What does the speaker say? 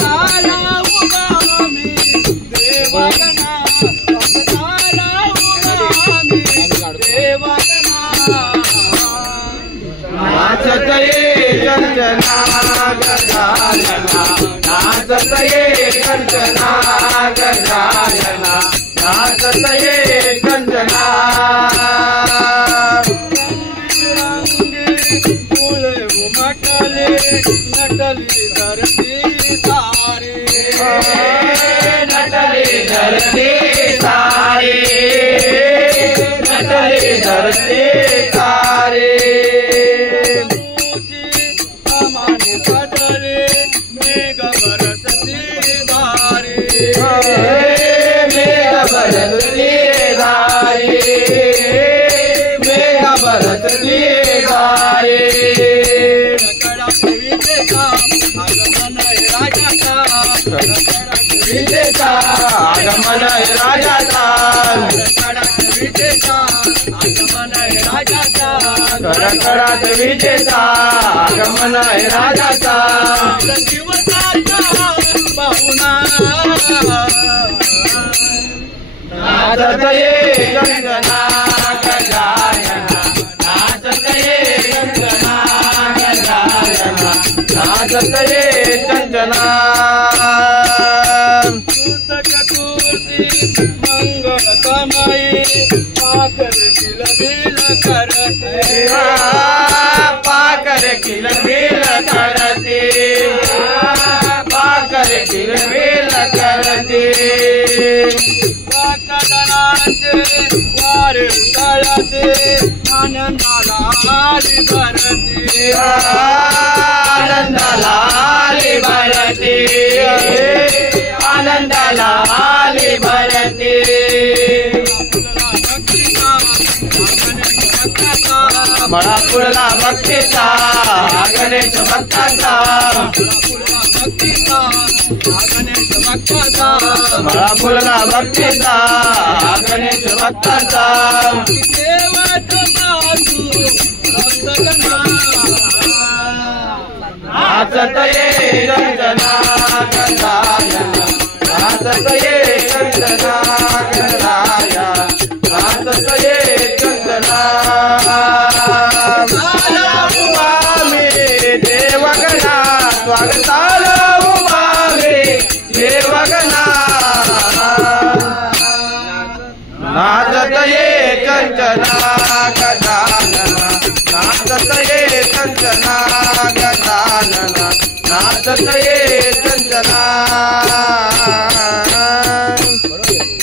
स्वागताला उभा मी देवगणा स्वागताला उभा मी देवगणा नाचत ये कंचना गजानना नाचत ये कंचना गजानना नाचत ये कंचना फुले उमटले नटली धरती सारी नटली धरती सारी नटली धरती सारी अमाने सडले मेघ बरसती धारी मेघ बरसती धारी मेघ बरसती धारी आगमन राजाचा कडकडात विजेचा आगमन राजाचा पाहुणा नाचत ये कंचना गजानना नाचत ये कंचना गजानना नाचत ये कंचना मंगल कमाई पाकर किलबिल करते पाकर किलबिल करते पाकर किलबिल करते वाकडणाचे वारे उतळते आनंदाला आली भरते आनंदाला आली भरते आनंदाला आली भरते मला फुलला भक्तीचा गणेश भक्ताचा मला फुलला भक्तीचा गणेश भक्ताचा नाचत ये कंचना गजानना नाचत ये कंचना गजानना नाचत ये कंचना देवगणा स्वागताला उभा मी देवगणा नाचत ये कंचना गजानना नाचत ये कंचना गजानना नाचत ये कंचना